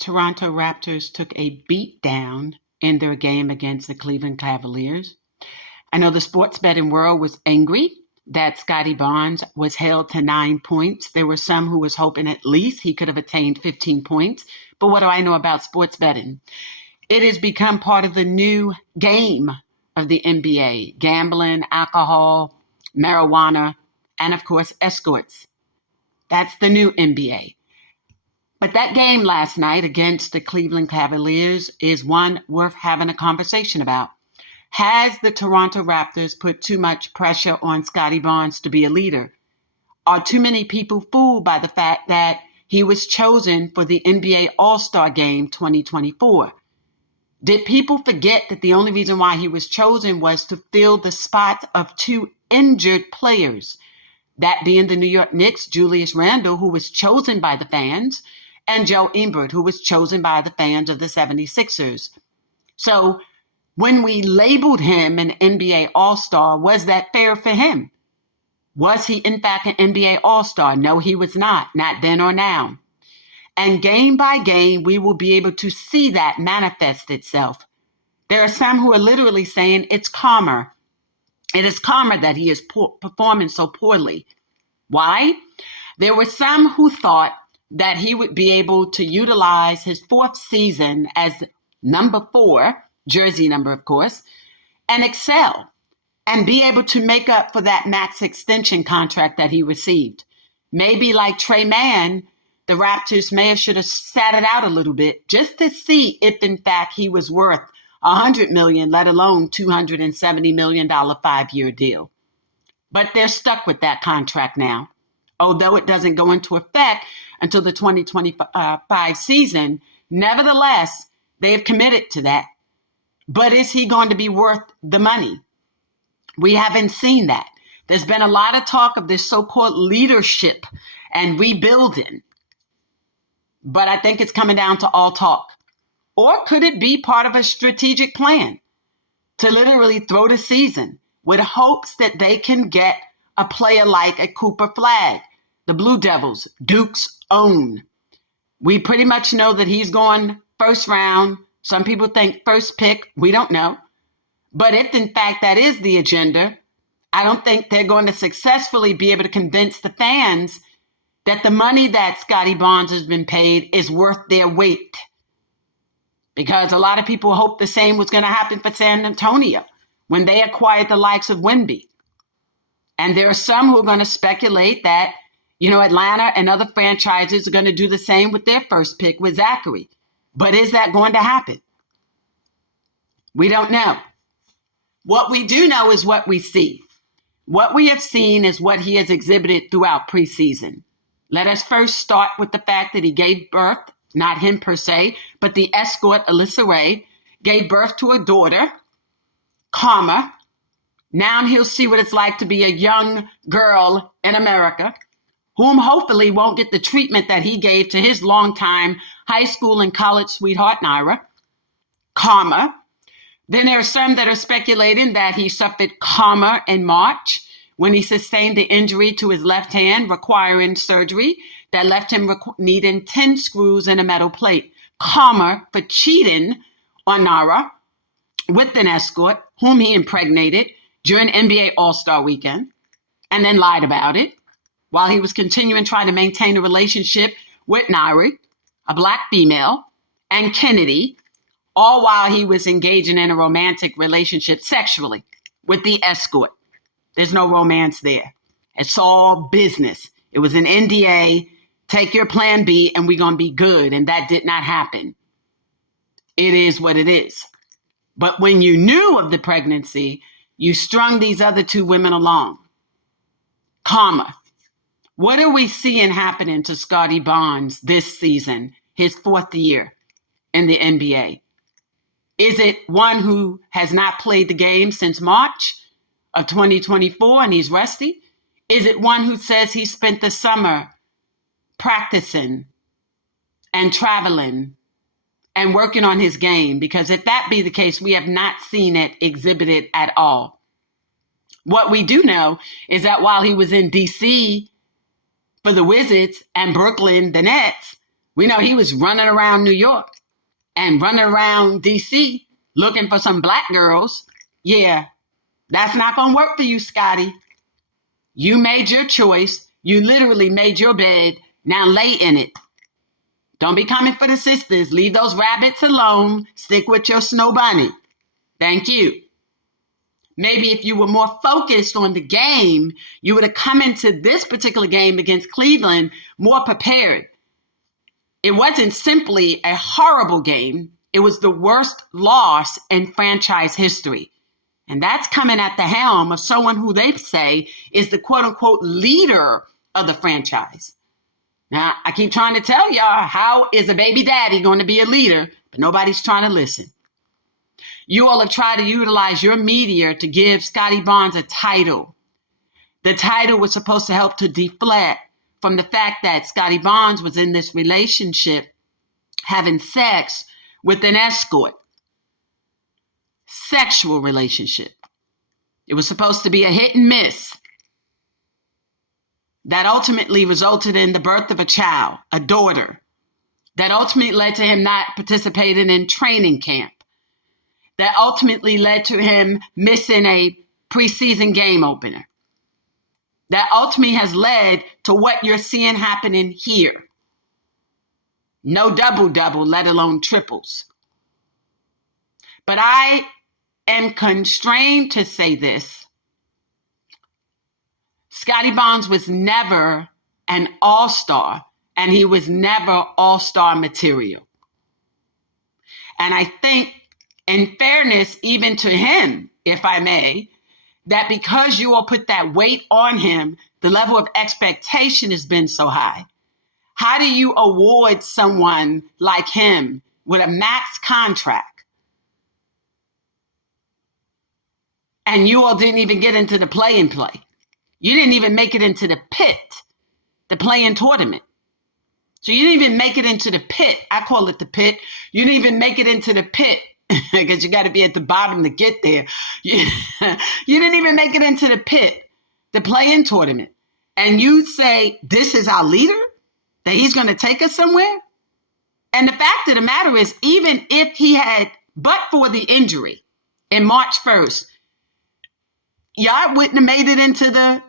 Toronto Raptors took a beat down in their game against the Cleveland Cavaliers. I know the sports betting world was angry that Scottie Barnes was held to 9 points. There were some who was hoping at least he could have attained 15 points. But what do I know about sports betting? It has become part of the new game of the NBA. Gambling, alcohol, marijuana, and of course, escorts. That's the new NBA. But that game last night against the Cleveland Cavaliers is one worth having a conversation about. Has the Toronto Raptors put too much pressure on Scottie Barnes to be a leader? Are too many people fooled by the fact that he was chosen for the NBA All-Star Game 2024? Did people forget that the only reason why he was chosen was to fill the spots of two injured players? That being the New York Knicks' Julius Randle, who was chosen by the fans, and Joe Ingles, who was chosen by the fans of the 76ers. So when we labeled him an NBA All-Star, was that fair for him? Was he in fact an NBA All-Star? No, he was not then or now. And game by game, we will be able to see that manifest itself. There are some who are literally saying it's karma. It is karma that he is performing so poorly. Why? There were some who thought that he would be able to utilize his fourth season as number 4, jersey number, of course, and excel and be able to make up for that max extension contract that he received. Maybe like Trey Mann, the Raptors may have should have sat it out a little bit just to see if, in fact, he was worth $100 million, let alone $270 million 5-year deal. But they're stuck with that contract now. Although it doesn't go into effect until the 2025 season, nevertheless, they have committed to that. But is he going to be worth the money? We haven't seen that. There's been a lot of talk of this so-called leadership and rebuilding. But I think it's coming down to all talk. Or could it be part of a strategic plan to literally throw the season with hopes that they can get a player like a Cooper Flag, the Blue Devils, Duke's own? We pretty much know that he's going first round. Some people think first pick. We don't know. But if, in fact, that is the agenda, I don't think they're going to successfully be able to convince the fans that the money that Scottie Barnes has been paid is worth their weight. Because a lot of people hoped the same was going to happen for San Antonio when they acquired the likes of Wemby. And there are some who are going to speculate that, Atlanta and other franchises are going to do the same with their first pick with Zachary. But is that going to happen? We don't know. What we do know is what we see. What we have seen is what he has exhibited throughout preseason. Let us first start with the fact that he gave birth, not him per se, but the escort, Alyssa Ray, gave birth to a daughter, Karma. Now he'll see what it's like to be a young girl in America, whom hopefully won't get the treatment that he gave to his longtime high school and college sweetheart, Naira. Karma. Then there are some that are speculating that he suffered karma in March when he sustained the injury to his left hand, requiring surgery that left him needing 10 screws and a metal plate. Karma for cheating on Naira with an escort whom he impregnated during NBA All-Star Weekend and then lied about it while he was continuing trying to maintain a relationship with Naira, a black female, and Kennedy, all while he was engaging in a romantic relationship sexually with the escort. There's no romance there. It's all business. It was an NDA. Take your plan B and we're going to be good. And that did not happen. It is what it is. But when you knew of the pregnancy, you strung these other two women along. Karma. What are we seeing happening to Scottie Barnes this season, his 4th year in the NBA? Is it one who has not played the game since March of 2024 and he's rusty? Is it one who says he spent the summer practicing and traveling and working on his game? Because if that be the case, we have not seen it exhibited at all. What we do know is that while he was in DC for the Wizards and Brooklyn, the Nets, We know he was running around New York and running around DC looking for some black girls. Yeah, that's not going to work for you, Scottie. You made your choice. You literally made your bed. Now lay in it. Don't be coming for the sisters. Leave those rabbits alone. Stick with your snow bunny. Thank you. Maybe if you were more focused on the game, you would have come into this particular game against Cleveland more prepared. It wasn't simply a horrible game. It was the worst loss in franchise history. And that's coming at the helm of someone who they say is the quote unquote leader of the franchise. Now, I keep trying to tell y'all, how is a baby daddy going to be a leader? But nobody's trying to listen. You all have tried to utilize your media to give Scottie Barnes a title. The title was supposed to help to deflect from the fact that Scottie Barnes was in this relationship having sex with an escort. Sexual relationship. It was supposed to be a hit and miss that ultimately resulted in the birth of a child, a daughter, that ultimately led to him not participating in training camp, that ultimately led to him missing a preseason game opener, that ultimately has led to what you're seeing happening here. No double-double, let alone triples. But I am constrained to say this. Scottie Barnes was never an all-star, and he was never all-star material. And I think, in fairness, even to him, if I may, that because you all put that weight on him, the level of expectation has been so high. How do you award someone like him with a max contract? And you all didn't even get into the play-in-play. You didn't even make it into the pit, the play-in tournament. So you didn't even make it into the pit. I call it the pit. You didn't even make it into the pit because you got to be at the bottom to get there. You didn't even make it into the pit, the play-in tournament. And you say, this is our leader, that he's going to take us somewhere? And the fact of the matter is, even if he had, but for the injury in March 1st, y'all wouldn't have made it into the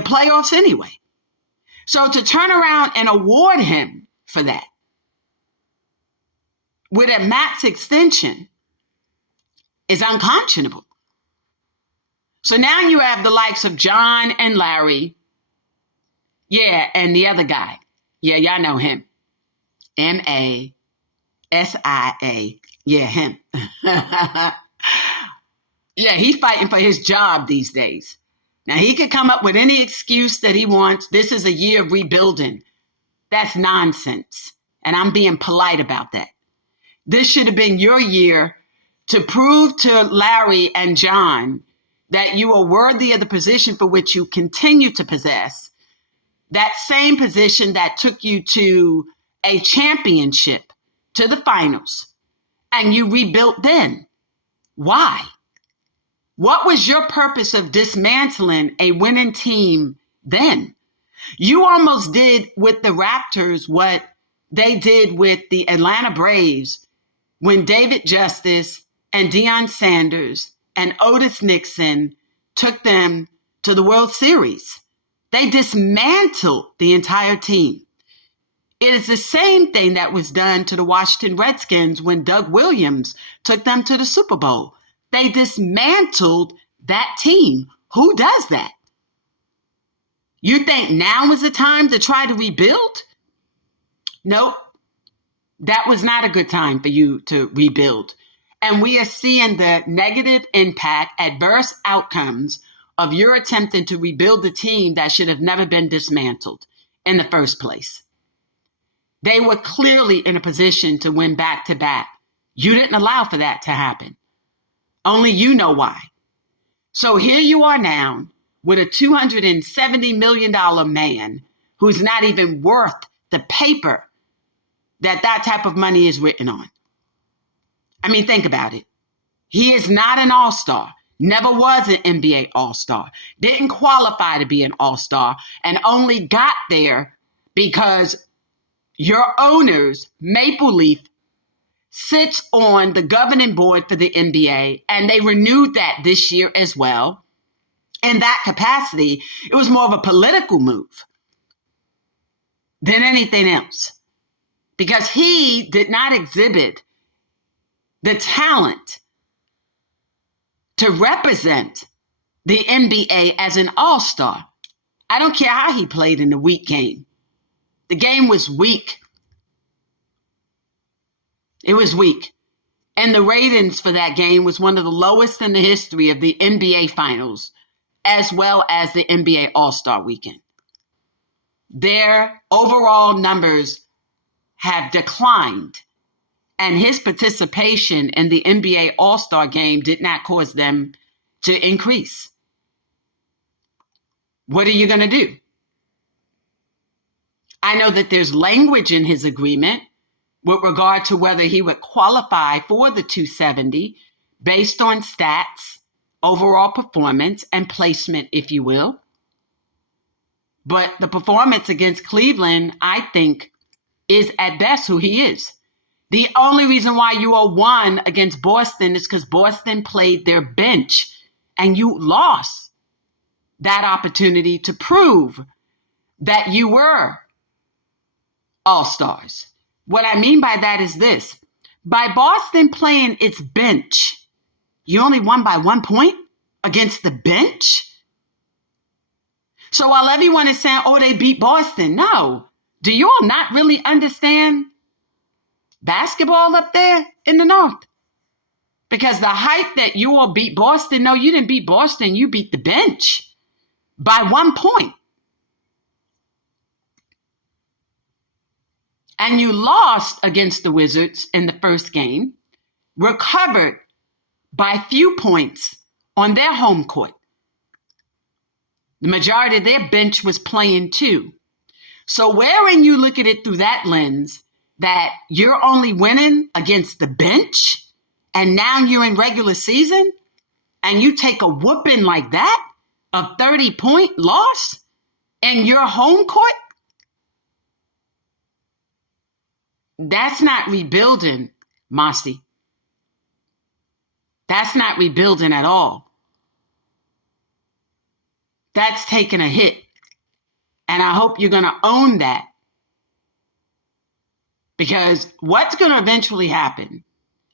playoffs anyway. So to turn around and award him for that with a max extension is unconscionable. So now you have the likes of John and Larry. Yeah, and the other guy. Yeah, y'all know him. Masia. Yeah, him. Yeah, he's fighting for his job these days. Now, he could come up with any excuse that he wants. This is a year of rebuilding. That's nonsense. And I'm being polite about that. This should have been your year to prove to Larry and John that you are worthy of the position for which you continue to possess. That same position that took you to a championship, to the finals, and you rebuilt then. Why? What was your purpose of dismantling a winning team then? You almost did with the Raptors what they did with the Atlanta Braves when David Justice and Deion Sanders and Otis Nixon took them to the World Series. They dismantled the entire team. It is the same thing that was done to the Washington Redskins when Doug Williams took them to the Super Bowl. They dismantled that team. Who does that? You think now is the time to try to rebuild? Nope. That was not a good time for you to rebuild. And we are seeing the negative impact, adverse outcomes of your attempting to rebuild the team that should have never been dismantled in the first place. They were clearly in a position to win back-to-back. You didn't allow for that to happen. Only you know why. So here you are now with a $270 million man who's not even worth the paper that type of money is written on. I mean, think about it. He is not an all-star, never was an NBA all-star, didn't qualify to be an all-star, and only got there because your owners, Maple Leaf, sits on the governing board for the NBA, and they renewed that this year as well. In that capacity, it was more of a political move than anything else, because he did not exhibit the talent to represent the NBA as an all-star. I don't care how he played in the weak game. The game was weak. It was weak. And the ratings for that game was one of the lowest in the history of the NBA Finals, as well as the NBA All-Star Weekend. Their overall numbers have declined, and his participation in the NBA All-Star game did not cause them to increase. What are you going to do? I know that there's language in his agreement with regard to whether he would qualify for the 270 based on stats, overall performance, and placement, if you will. But the performance against Cleveland, I think, is at best who he is. The only reason why you are won against Boston is because Boston played their bench, and you lost that opportunity to prove that you were all-stars. What I mean by that is this. By Boston playing its bench, you only won by 1 point against the bench? So while everyone is saying, oh, they beat Boston, no. Do you all not really understand basketball up there in the North? Because the hype that you all beat Boston, no, you didn't beat Boston. You beat the bench by 1 point. And you lost against the Wizards in the first game, recovered by few points on their home court. The majority of their bench was playing too. So wherein you look at it through that lens, that you're only winning against the bench, and now you're in regular season, and you take a whooping like that, a 30-point loss in your home court, that's not rebuilding, Mossy. That's not rebuilding at all. That's taking a hit. And I hope you're going to own that. Because what's going to eventually happen,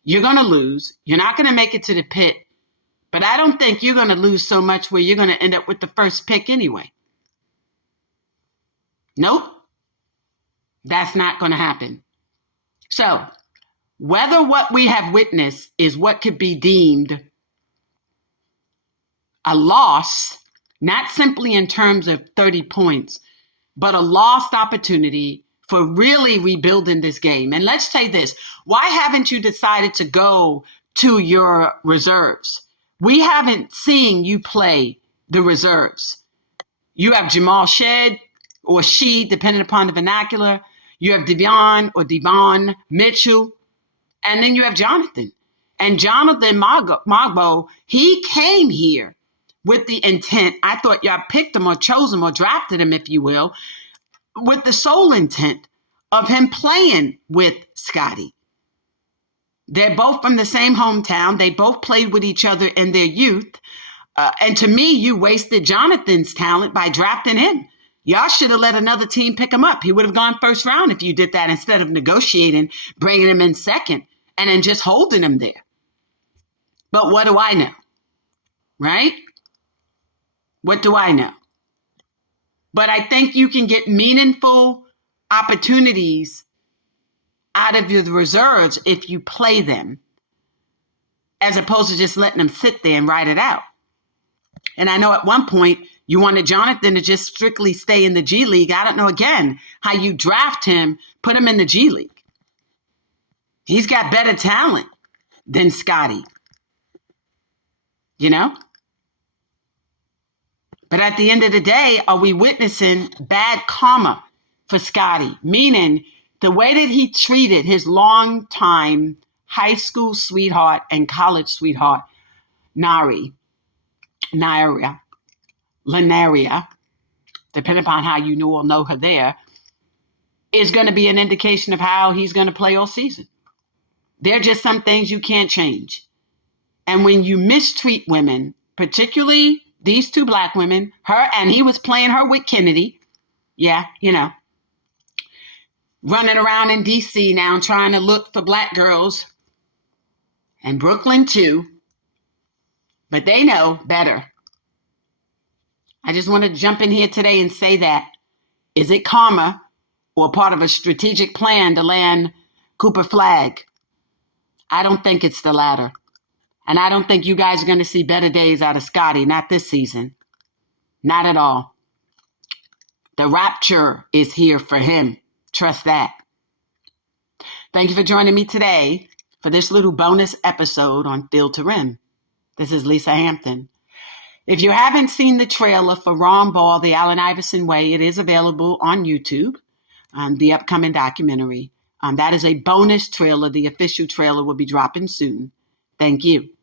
you're going to lose. You're not going to make it to the pit. But I don't think you're going to lose so much where you're going to end up with the first pick anyway. Nope. That's not going to happen. So, whether what we have witnessed is what could be deemed a loss, not simply in terms of 30 points, but a lost opportunity for really rebuilding this game. And let's say this, why haven't you decided to go to your reserves? We haven't seen you play the reserves. You have Jamal Shed, or She, depending upon the vernacular. You have Devon Mitchell, and then you have Jonathan. And Jonathan Magbo, he came here with the intent, I thought y'all picked him or chose him or drafted him, if you will, with the sole intent of him playing with Scottie. They're both from the same hometown. They both played with each other in their youth. And to me, you wasted Jonathan's talent by drafting him. Y'all should have let another team pick him up. He would have gone first round if you did that instead of negotiating, bringing him in second, and then just holding him there. But what do I know? Right? What do I know? But I think you can get meaningful opportunities out of your reserves if you play them, as opposed to just letting them sit there and ride it out. And I know at one point you wanted Jonathan to just strictly stay in the G League. I don't know, again, how you draft him, put him in the G League. He's got better talent than Scottie, you know? But at the end of the day, are we witnessing bad karma for Scottie? Meaning the way that he treated his longtime high school sweetheart and college sweetheart, Lanaria, depending upon how you know or know her there, is going to be an indication of how he's going to play all season. There are just some things you can't change. And when you mistreat women, particularly these two black women, her, and he was playing her with Kennedy. Yeah, running around in D.C. now trying to look for black girls, and Brooklyn too. But they know better. I just want to jump in here today and say that. Is it karma or part of a strategic plan to land Cooper Flagg? I don't think it's the latter. And I don't think you guys are going to see better days out of Scottie, not this season. Not at all. The rapture is here for him. Trust that. Thank you for joining me today for this little bonus episode on Field to Rim. This is Lisa Hampton. If you haven't seen the trailer for Ron Ball, The Allen Iverson Way, it is available on YouTube, the upcoming documentary. That is a bonus trailer. The official trailer will be dropping soon. Thank you.